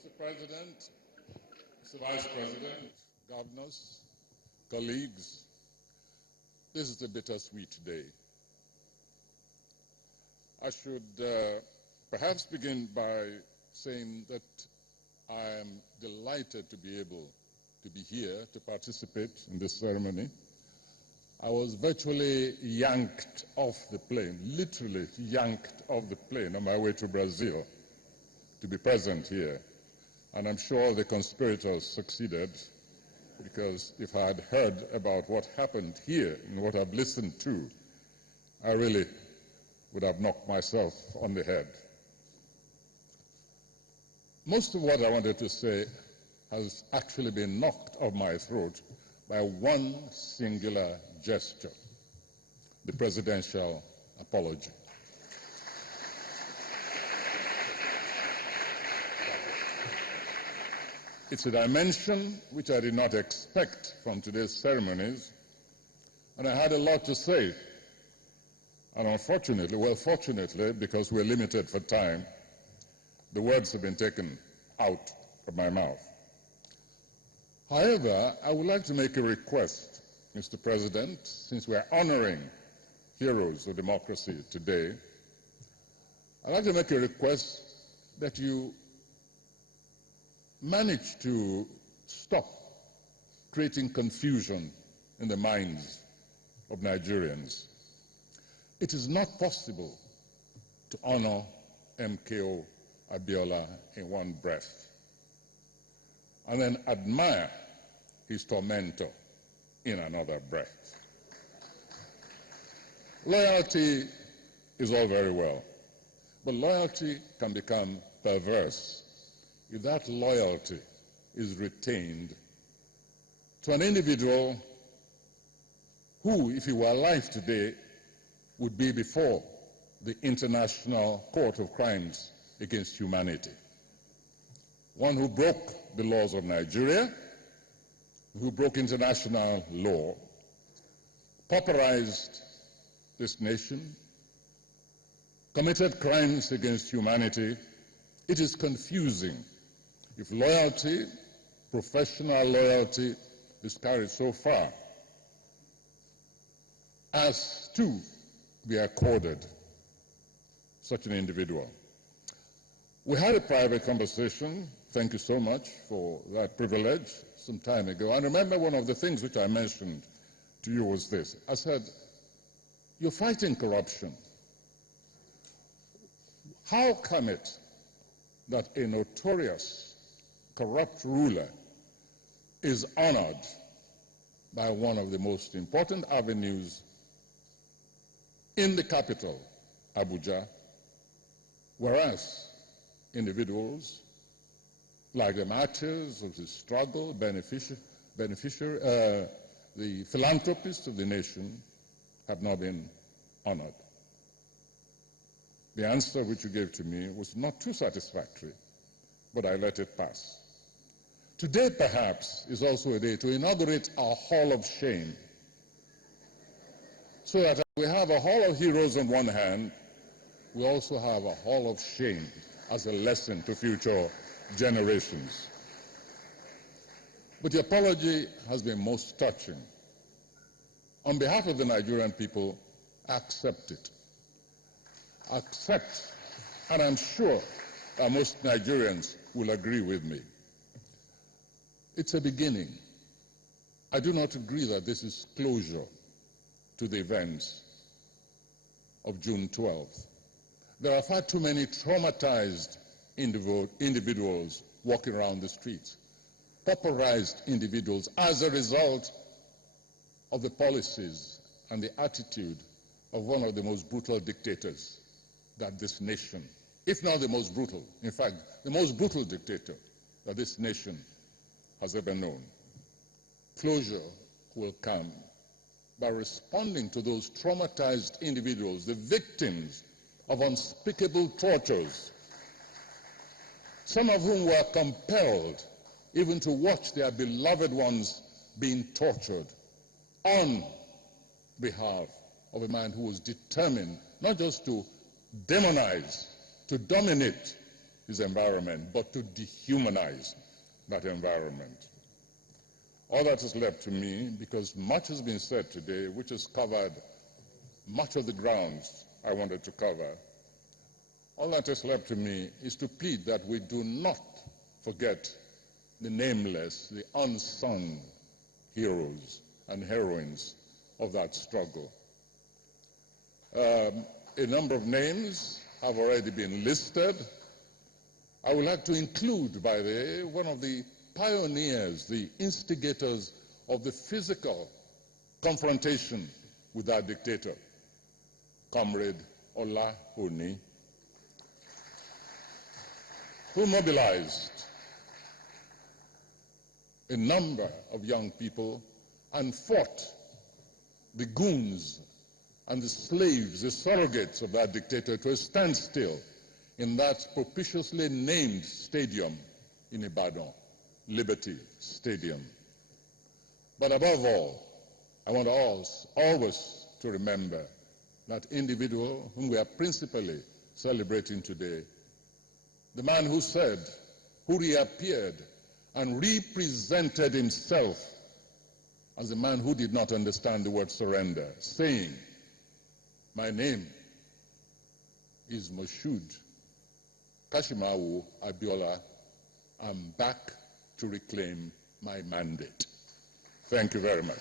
Mr. President, Mr. Vice President, governors, colleagues, this is a bittersweet day. I should perhaps begin by saying that I am delighted to be able to be here to participate in this ceremony. I was virtually yanked off the plane, literally yanked off the plane on my way to Brazil to be present here. And I'm sure the conspirators succeeded, because if I had heard about what happened here and what I've listened to, I really would have knocked myself on the head. Most of what I wanted to say has actually been knocked off my throat by one singular gesture, the presidential apology. It's a dimension which I did not expect from today's ceremonies, and I had a lot to say. And unfortunately, well, fortunately, because we're limited for time, the words have been taken out of my mouth. However, I would like to make a request, Mr. President, since we're honoring heroes of democracy today. I'd like to make a request that you manage to stop creating confusion in the minds of Nigerians. It is not possible to honor MKO Abiola in one breath and then admire his tormentor in another breath. Loyalty is all very well, but loyalty can become perverse if that loyalty is retained to an individual who, if he were alive today, would be before the International Court of Crimes Against Humanity. One who broke the laws of Nigeria, who broke international law, pauperized this nation, committed crimes against humanity. It is confusing if loyalty, professional loyalty, is carried so far as to be accorded such an individual. We had a private conversation, thank you so much for that privilege, some time ago. And remember, one of the things which I mentioned to you was this. I said, you're fighting corruption. How come it that a notorious corrupt ruler is honored by one of the most important avenues in the capital, Abuja, whereas individuals like the martyrs of the struggle, the philanthropists of the nation, have not been honored? The answer which you gave to me was not too satisfactory, but I let it pass. Today, perhaps, is also a day to inaugurate our Hall of Shame, so that we have a Hall of Heroes on one hand, we also have a Hall of Shame as a lesson to future generations. But the apology has been most touching. On behalf of the Nigerian people, accept it. Accept, and I'm sure that most Nigerians will agree with me. It's a beginning. I do not agree that this is closure to the events of June 12th. There are far too many traumatized individuals walking around the streets, pauperized individuals as a result of the policies and the attitude of one of the most brutal dictators that this nation, if not the most brutal, in fact, the most brutal dictator that this nation has ever known. Closure will come by responding to those traumatized individuals, the victims of unspeakable tortures, some of whom were compelled even to watch their beloved ones being tortured on behalf of a man who was determined not just to demonize, to dominate his environment, but to dehumanize that environment. All that is left to me, because much has been said today, which has covered much of the grounds I wanted to cover. All that is left to me is to plead that we do not forget the nameless, the unsung heroes and heroines of that struggle. A number of names have already been listed. I would like to include, by the way, one of the pioneers, the instigators of the physical confrontation with that dictator, Comrade Ola Oni, who mobilized a number of young people and fought the goons and the slaves, the surrogates of that dictator, to a standstill in that propitiously named stadium in Ibadan, Liberty Stadium. But above all, I want us always to remember that individual whom we are principally celebrating today, the man who said, who reappeared and represented himself as a man who did not understand the word surrender, saying, "My name is Moshood Kashimawo Abiola. I'm back to reclaim my mandate." Thank you very much.